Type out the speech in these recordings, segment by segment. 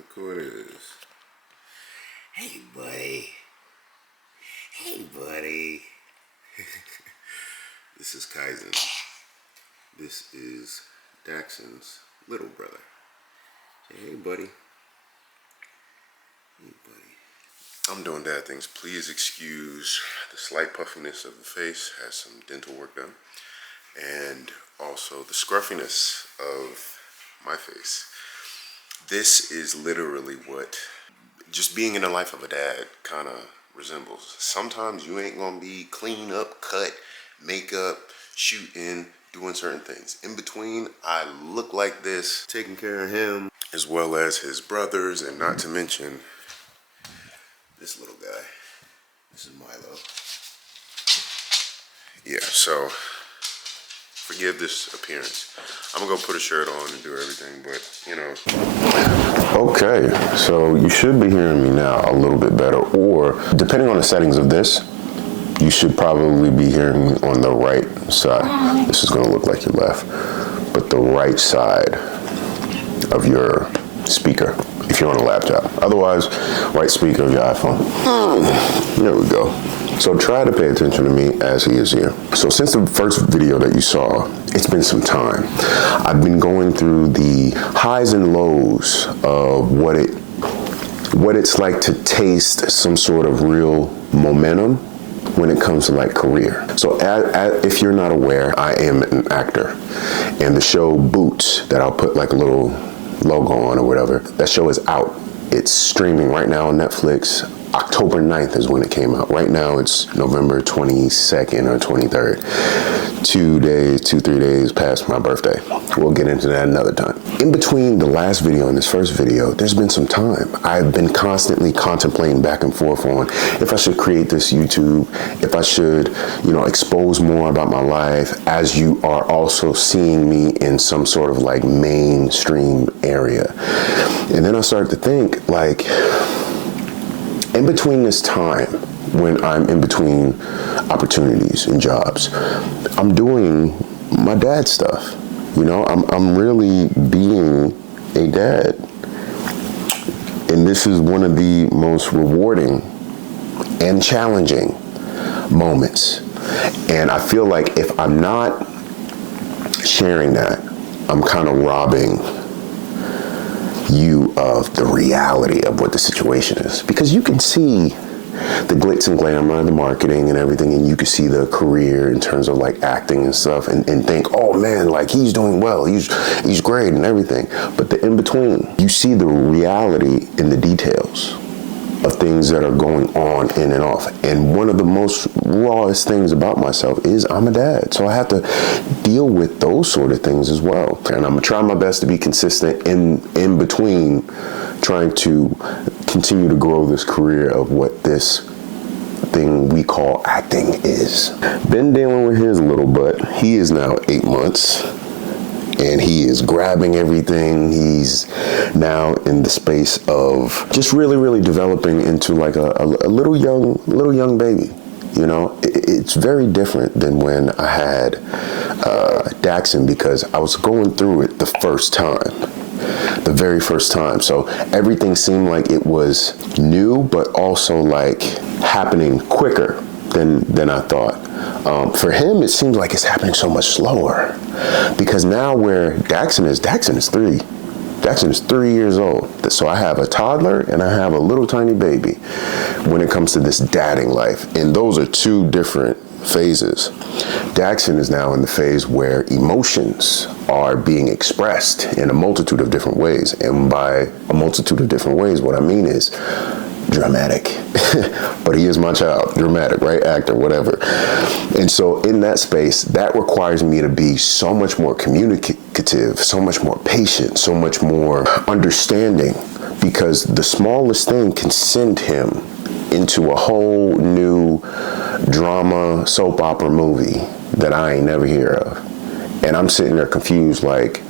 Look who it is. Hey, buddy. Hey, buddy. This is Kaizen. This is Daxon's little brother. Say, hey, buddy. Hey, buddy. I'm doing dad things. Please excuse the slight puffiness of the face. Has some dental work done. And also the scruffiness of my face. This is literally what just being in the life of a dad kind of resembles. Sometimes you ain't gonna be clean up, cut, makeup, shooting, doing certain things. In between, I look like this, taking care of him, as well as his brothers, and not to mention this little guy. This is Milo. Yeah, so forgive this appearance. I'm gonna go put a shirt on and do everything, but you know. Okay, so you should be hearing me now a little bit better, or depending on the settings of this, you should probably be hearing me on the right side. This is gonna look like your left, but the right side of your speaker if you're on a laptop. Otherwise, right speaker of your iPhone. There we go. So try to pay attention to me as he is here. So since the first video that you saw, it's been some time. I've been going through the highs and lows of what it's like to taste some sort of real momentum when it comes to like career. So if you're not aware, I am an actor, and the show Boots that I'll put like a little logo on or whatever, that show is out. It's streaming right now on Netflix. October 9th is when it came out. Right now it's November 22nd or 23rd. 3 days past my birthday. We'll get into that another time. In between the last video and this first video, there's been some time. I've been constantly contemplating back and forth on if I should create this YouTube, if I should, expose more about my life, as you are also seeing me in some sort of like mainstream area. And then I started to think, like, in between this time, when I'm in between opportunities and jobs, I'm doing my dad stuff. I'm really being a dad. And this is one of the most rewarding and challenging moments. And I feel like if I'm not sharing that, I'm kind of robbing you of the reality of what the situation is, because you can see the glitz and glamour of the marketing and everything, and you can see the career in terms of like acting and stuff, and think, oh man, like he's doing well, he's great and everything. But the in between, you see the reality in the details of things that are going on in and off. And one of the most rawest things about myself is I'm a dad. So I have to deal with those sort of things as well. And I'm gonna try my best to be consistent in between trying to continue to grow this career of what this thing we call acting is. Been dealing with his little butt. He is now 8 months. And he is grabbing everything. He's now in the space of just really, really developing into like a little young baby. It's very different than when I had Daxon, because I was going through it the very first time. So everything seemed like it was new, but also like happening quicker than I thought. For him, it seems like it's happening so much slower, because now where Daxon is 3. Daxon is 3 years old. So I have a toddler and I have a little tiny baby when it comes to this dadding life. And those are two different phases. Daxon is now in the phase where emotions are being expressed in a multitude of different ways. And by a multitude of different ways, what I mean is dramatic. But he is my child. Dramatic, right? Actor, whatever. And so in that space, that requires me to be so much more communicative, so much more patient, so much more understanding, because the smallest thing can send him into a whole new drama, soap opera movie that I ain't never hear of. And I'm sitting there confused, like,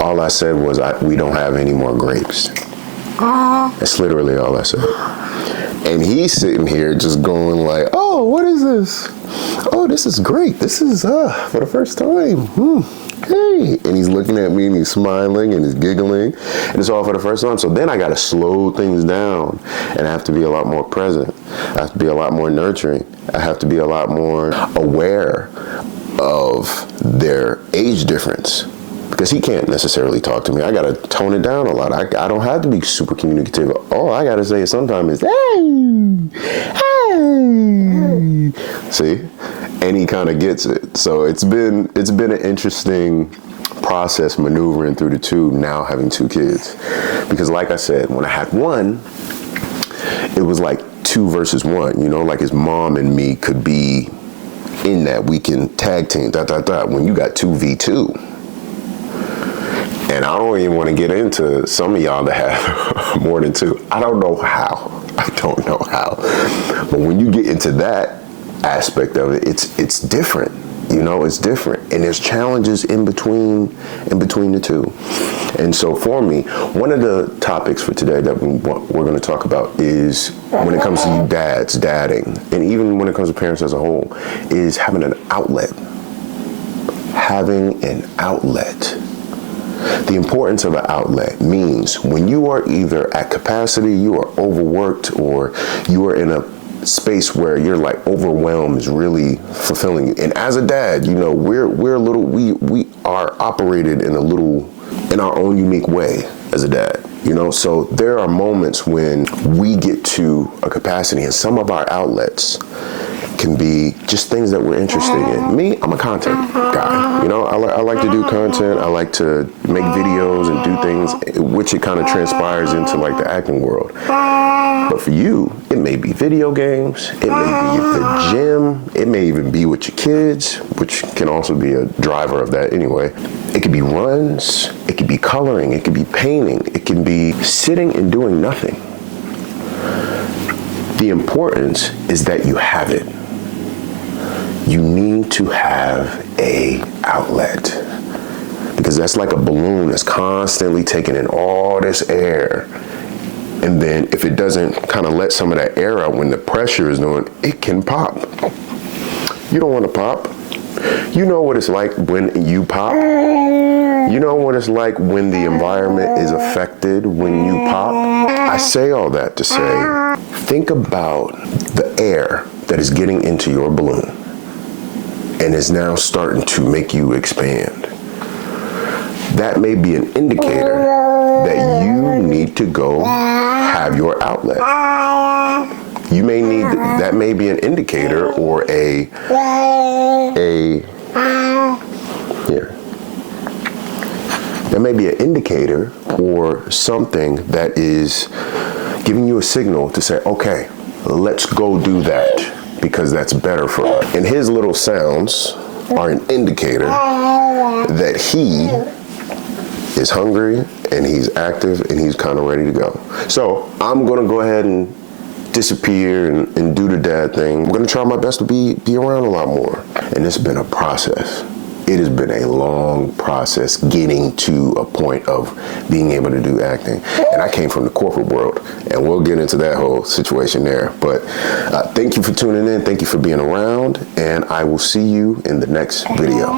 all I said was, we don't have any more grapes. That's literally all I said. And he's sitting here just going like, oh, what is this? Oh, this is great. This is, for the first time. hey, and he's looking at me and he's smiling and he's giggling, and it's all for the first time. So then I got to slow things down, and I have to be a lot more present. I have to be a lot more nurturing. I have to be a lot more aware of their age difference, because he can't necessarily talk to me. I got to tone it down a lot. I don't have to be super communicative. All I got to say sometimes is, hey, hey. See? And he kind of gets it. So it's been an interesting process maneuvering through the two, now having two kids. Because like I said, when I had one, it was like 2 versus 1, you know, like his mom and me could be in that, we can tag team, When you got 2v2, and I don't even want to get into some of y'all that have more than 2. I don't know how. But when you get into that aspect of it, it's different. You know, it's different, and there's challenges in between the two. And so for me, one of the topics for today that we're going to talk about is, when it comes to you dads, dadding, and even when it comes to parents as a whole, is having an outlet. Having an outlet. The importance of an outlet means when you are either at capacity, you are overworked, or you are in a space where you're like overwhelmed is really fulfilling you. And as a dad, you know, we are operated in our own unique way as a dad, you know. So there are moments when we get to a capacity, and some of our outlets can be just things that we're interested in. Me, I'm a content guy. You know, I like to do content. I like to make videos and do things, which it kind of transpires into like the acting world. But for you, it may be video games. It may be the gym. It may even be with your kids, which can also be a driver of that anyway. It could be runs. It could be coloring. It could be painting. It can be sitting and doing nothing. The importance is that you have it. You need to have a outlet, because that's like a balloon that's constantly taking in all this air. And then if it doesn't kind of let some of that air out when the pressure is doing, it can pop. You don't want to pop. You know what it's like when you pop. You know what it's like when the environment is affected when you pop. I say all that to say, think about the air that is getting into your balloon and is now starting to make you expand. That may be an indicator that you need to go have your outlet. You may need, that may be an indicator or here. That may be an indicator or something that is giving you a signal to say, okay, let's go do that, because that's better for us. And his little sounds are an indicator that he is hungry and he's active and he's kind of ready to go. So I'm gonna go ahead and disappear and do the dad thing. I'm gonna try my best to be around a lot more. And it's been a process. It has been a long process getting to a point of being able to do acting. And I came from the corporate world, and we'll get into that whole situation there. But thank you for tuning in. Thank you for being around, and I will see you in the next video.